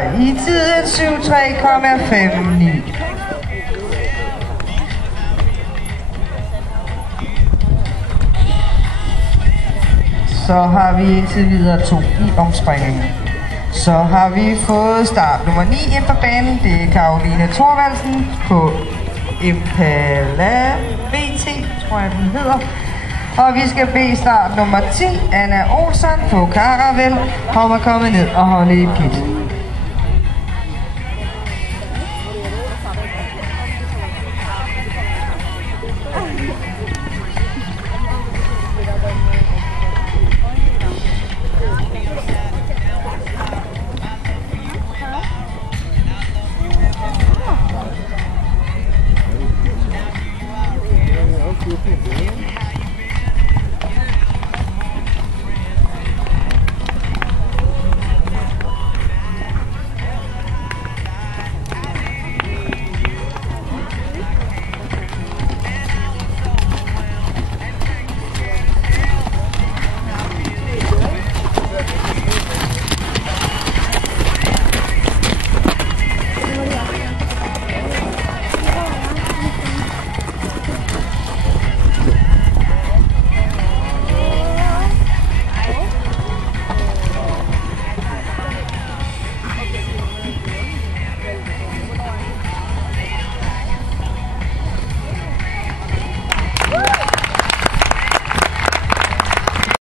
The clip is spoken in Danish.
i tiden 7.3,59. Så har vi indtil videre 2 i omspringningen. Så har vi fået start nummer 9 ind på banen. Det er Karoline Thorvaldsen på Impala BT, tror jeg den hedder. Og vi skal bede start nummer 10, Anna Olsen på Caravel, om at komme ned og holde i pit.